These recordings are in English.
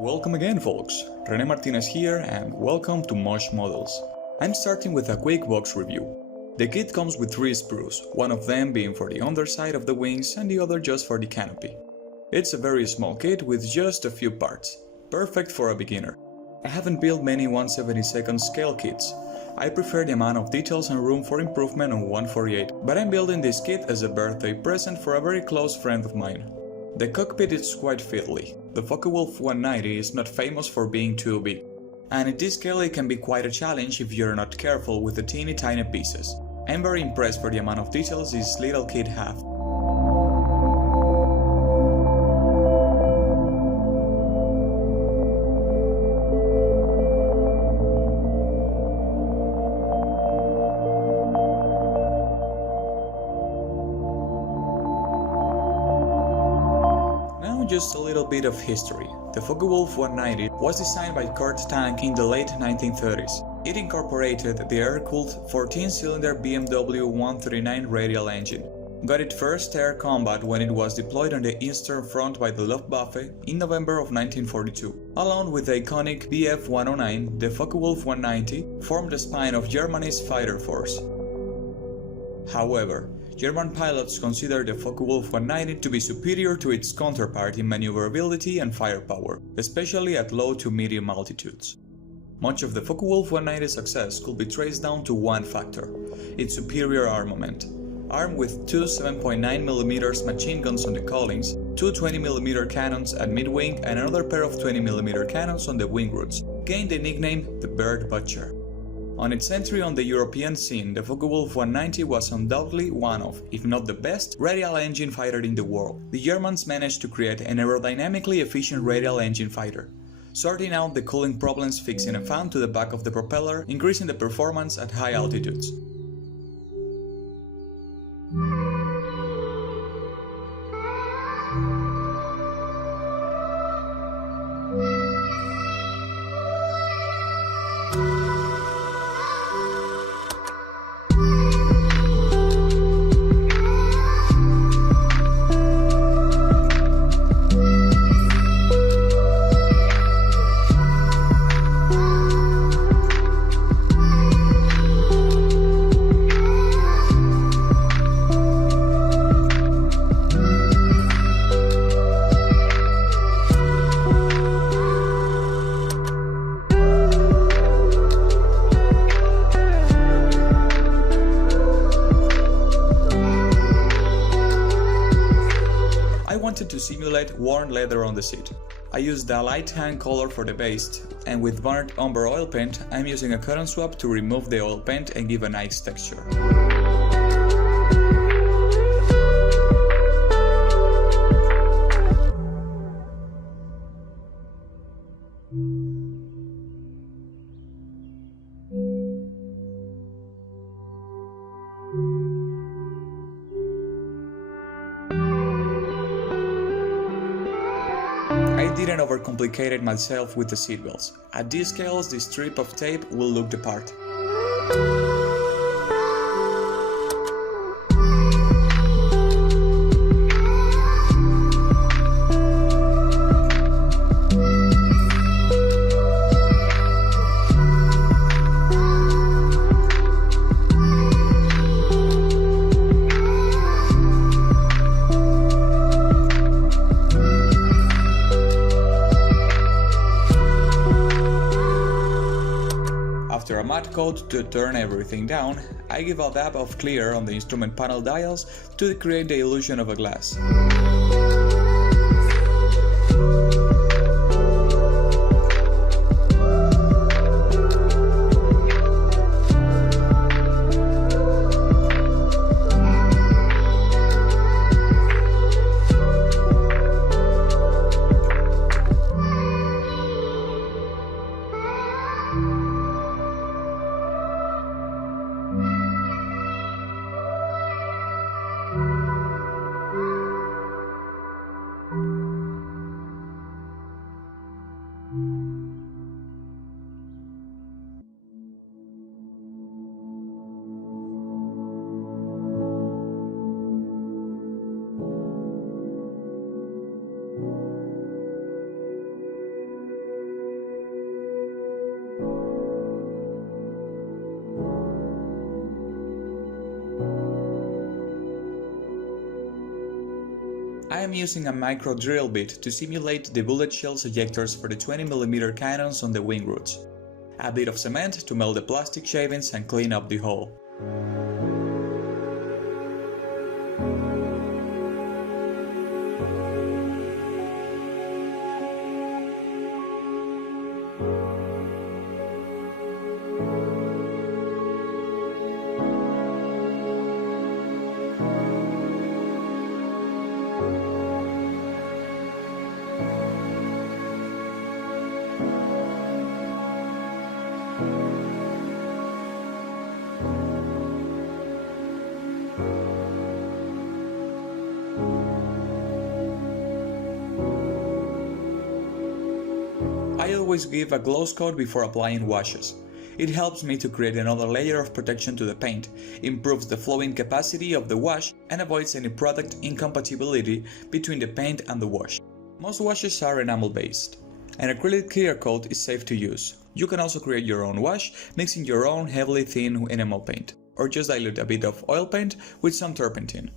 Welcome again folks, Rene Martinez here and welcome to Mosh Models. I'm starting with a quick box review. The kit comes with 3 sprues, one of them being for the underside of the wings and the other just for the canopy. It's a very small kit with just a few parts, perfect for a beginner. I haven't built many 1/72 scale kits. I prefer the amount of details and room for improvement on 1/48, but I'm building this kit as a birthday present for a very close friend of mine. The cockpit is quite fiddly. The Fw-190 is not famous for being too big, and at this scale it can be quite a challenge if you're not careful with the teeny tiny pieces. I'm very impressed for the amount of details this little kit has. Just a little bit of history. The Fw-190 was designed by Kurt Tank in the late 1930s. It incorporated the air-cooled 14-cylinder BMW 139 radial engine. Got its first air combat when it was deployed on the Eastern Front by the Luftwaffe in November of 1942. Along with the iconic Bf-109, the Fw-190 formed the spine of Germany's fighter force. However, German pilots consider the Fw-190 to be superior to its counterpart in maneuverability and firepower, especially at low to medium altitudes. Much of the Fw-190's success could be traced down to one factor: its superior armament. Armed with two 7.9mm machine guns on the cowlings, two 20mm cannons at mid-wing and another pair of 20mm cannons on the wing roots, gained the nickname the Bird Butcher. On its entry on the European scene, the Fw-190 was undoubtedly one of, if not the best, radial engine fighter in the world. The Germans managed to create an aerodynamically efficient radial engine fighter, sorting out the cooling problems fixing a fan to the back of the propeller, increasing the performance at high altitudes. To simulate worn leather on the seat. I used a light tan color for the base, and with burnt umber oil paint, I'm using a cotton swab to remove the oil paint and give a nice texture. I didn't overcomplicate it myself with the seatbelts. At these scales, this strip of tape will look the part. After a matte coat to turn everything down, I give a dab of clear on the instrument panel dials to create the illusion of a glass. I am using a micro drill bit to simulate the bullet shells ejectors for the 20mm cannons on the wing roots. A bit of cement to melt the plastic shavings and clean up the hole. I always give a gloss coat before applying washes. It helps me to create another layer of protection to the paint, improves the flowing capacity of the wash, and avoids any product incompatibility between the paint and the wash. Most washes are enamel based. An acrylic clear coat is safe to use. You can also create your own wash, mixing your own heavily thin enamel paint, or just dilute a bit of oil paint with some turpentine.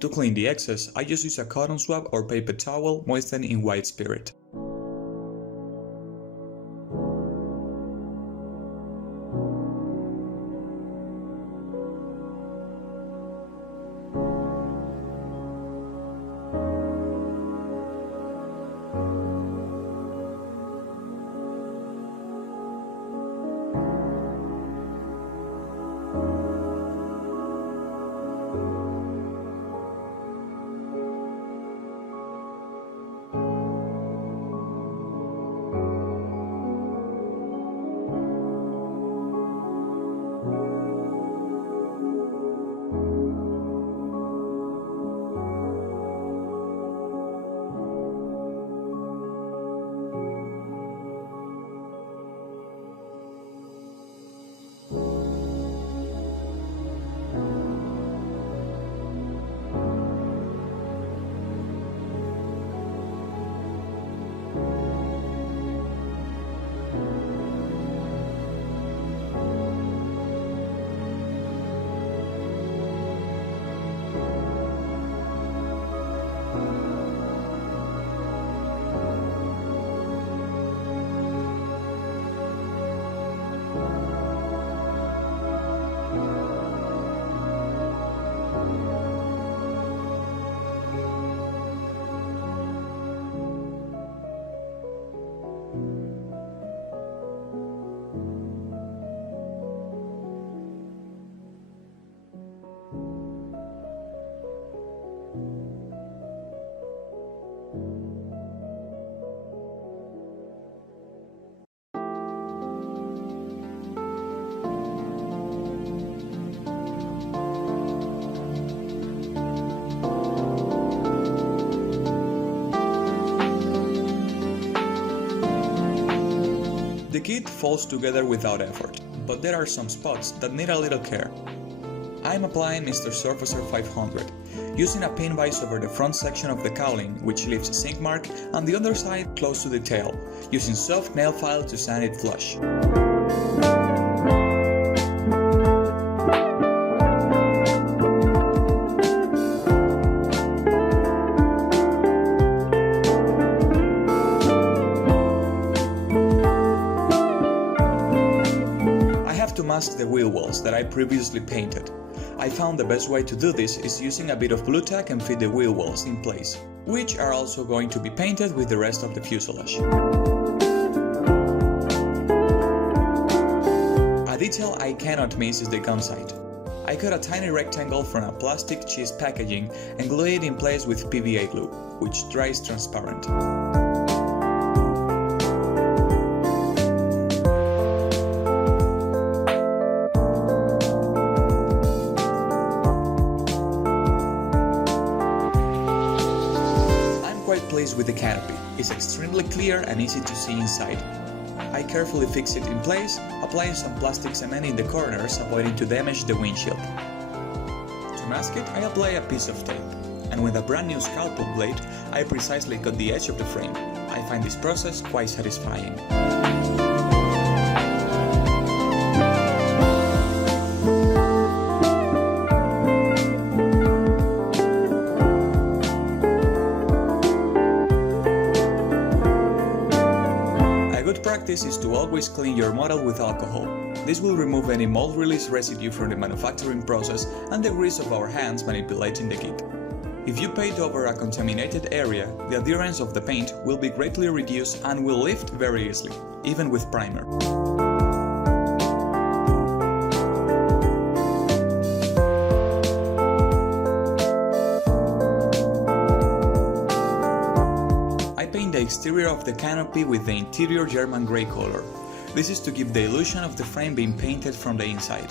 To clean the excess, I just use a cotton swab or paper towel moistened in white spirit. The kit falls together without effort, but there are some spots that need a little care. I am applying Mr. Surfacer 500, using a pin vise over the front section of the cowling, which leaves a sink mark, and the underside close to the tail, using soft nail file to sand it flush. Mask the wheel wells that I previously painted. I found the best way to do this is using a bit of blue tack and fit the wheel wells in place, which are also going to be painted with the rest of the fuselage. A detail I cannot miss is the gun sight. I cut a tiny rectangle from a plastic cheese packaging and glue it in place with PVA glue, which dries transparent. With the canopy, it's extremely clear and easy to see inside. I carefully fix it in place, applying some plastic cement in the corners, avoiding to damage the windshield. To mask it, I apply a piece of tape, and with a brand new scalpel blade, I precisely cut the edge of the frame. I find this process quite satisfying. practice is to always clean your model with alcohol. This will remove any mold release residue from the manufacturing process and the grease of our hands manipulating the kit. If you paint over a contaminated area, the adherence of the paint will be greatly reduced and will lift very easily, even with primer. I paint the exterior of the canopy with the interior German grey color. This is to give the illusion of the frame being painted from the inside.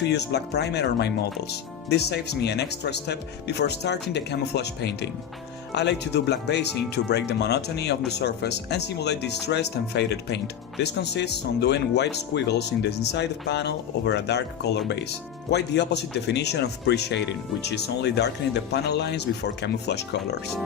To use black primer on my models. This saves me an extra step before starting the camouflage painting. I like to do black basing to break the monotony of the surface and simulate distressed and faded paint. This consists on doing white squiggles in the inside panel over a dark color base. Quite the opposite definition of pre-shading, which is only darkening the panel lines before camouflage colors.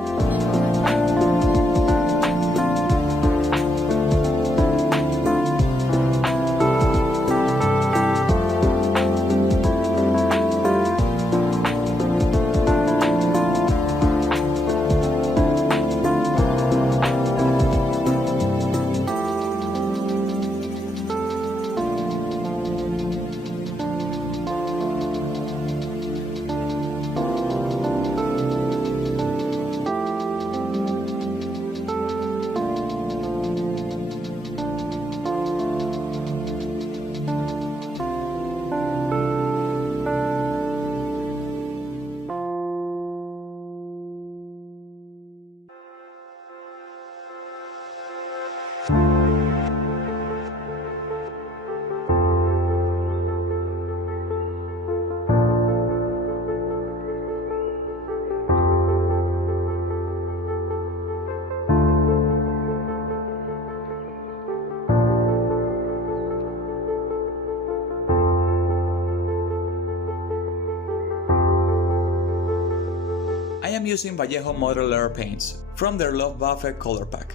I am using Vallejo Model Air paints from their Love Buffet color pack.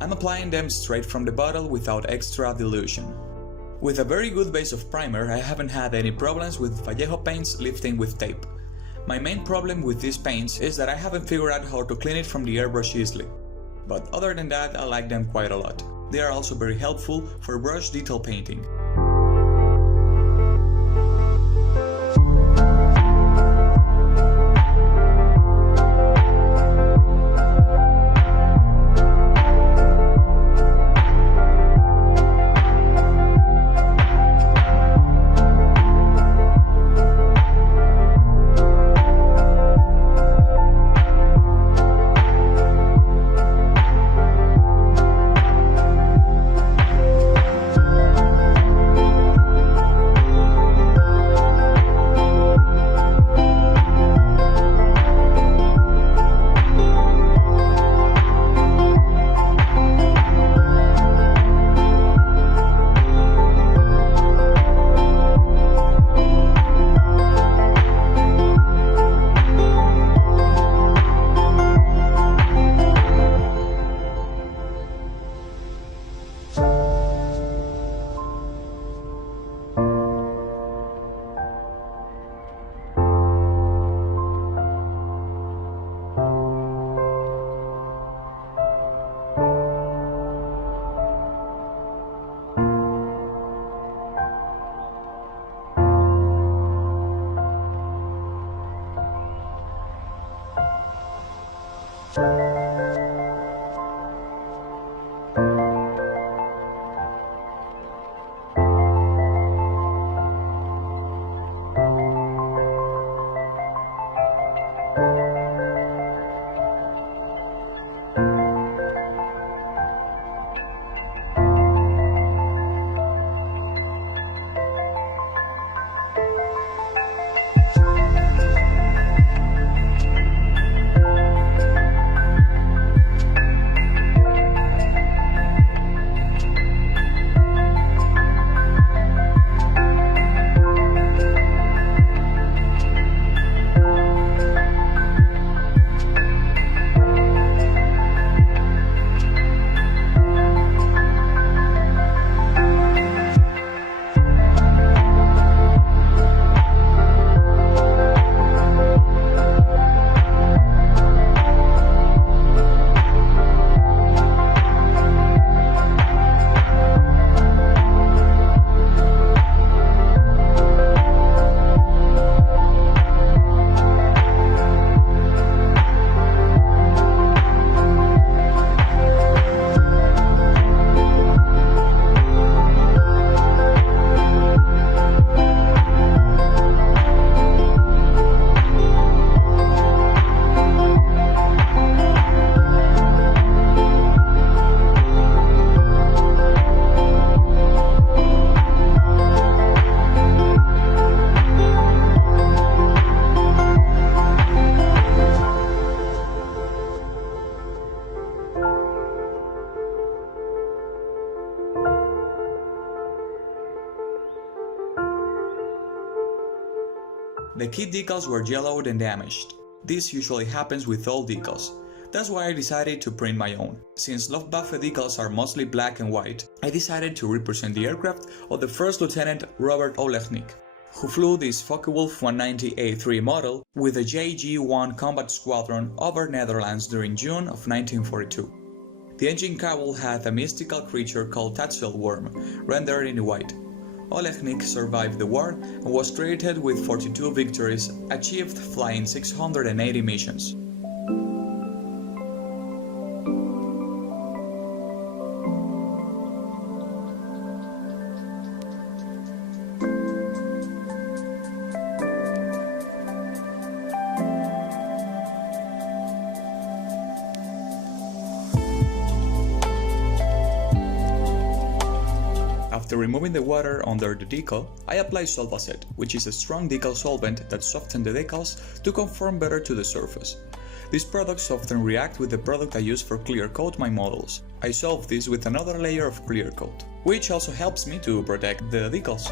I'm applying them straight from the bottle without extra dilution. With a very good base of primer, I haven't had any problems with Vallejo paints lifting with tape. My main problem with these paints is that I haven't figured out how to clean it from the airbrush easily. But other than that, I like them quite a lot. They are also very helpful for brush detail painting. The kit decals were yellowed and damaged. This usually happens with all decals. That's why I decided to print my own. Since Luftwaffe decals are mostly black and white, I decided to represent the aircraft of the First Lieutenant Robert Olechnik, who flew this Fw-190 A3 model with the JG-1 Combat Squadron over Netherlands during June of 1942. The engine cowl had a mystical creature called Tatzelworm, rendered in white. Olechnik survived the war and was credited with 42 victories, achieved flying 680 missions. After removing the water under the decal, I apply Solvacet, which is a strong decal solvent that softens the decals to conform better to the surface. These products often react with the product I use for clear coat my models. I solve this with another layer of clear coat, which also helps me to protect the decals.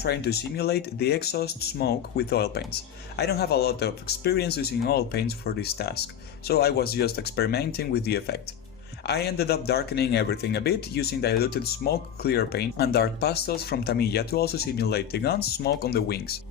Trying to simulate the exhaust smoke with oil paints. I don't have a lot of experience using oil paints for this task, so I was just experimenting with the effect. I ended up darkening everything a bit using diluted smoke clear paint and dark pastels from Tamiya to also simulate the gun's smoke on the wings.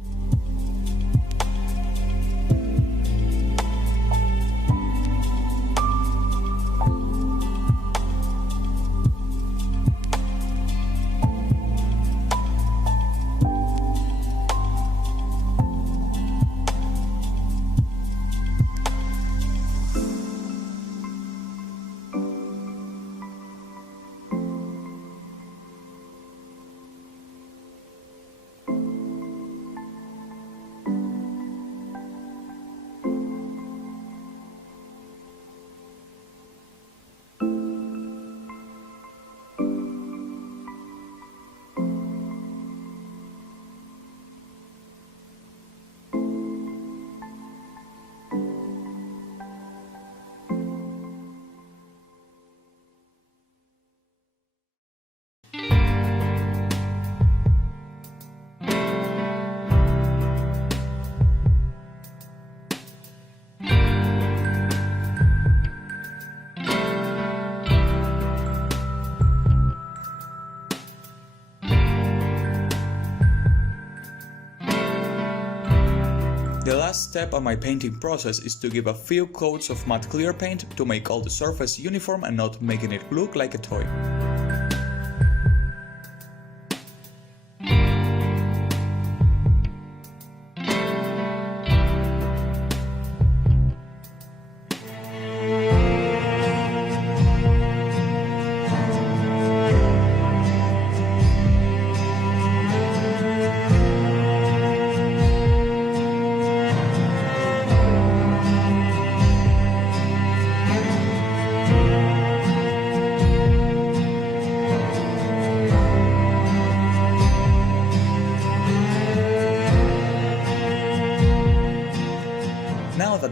The last step of my painting process is to give a few coats of matte clear paint to make all the surface uniform and not making it look like a toy.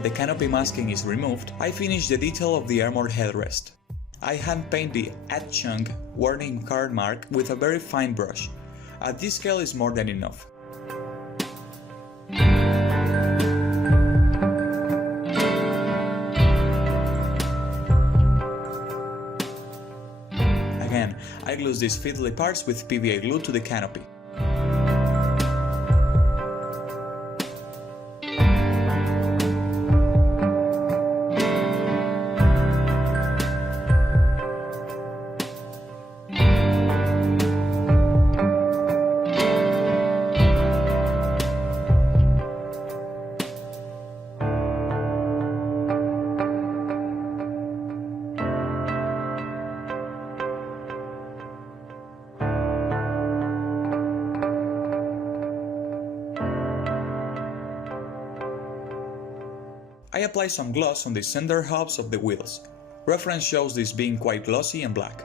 the canopy masking is removed, I finish the detail of the armored headrest. I hand paint the "Add Chunk" warning card mark with a very fine brush. At this scale is more than enough. Again, I glue these fiddly parts with PVA glue to the canopy. I apply some gloss on the center hubs of the wheels. Reference shows this being quite glossy and black.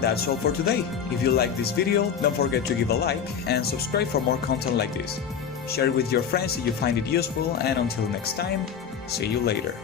That's all for today. If you like this video, don't forget to give a like and subscribe for more content like this. Share it with your friends if you find it useful, and until next time, see you later.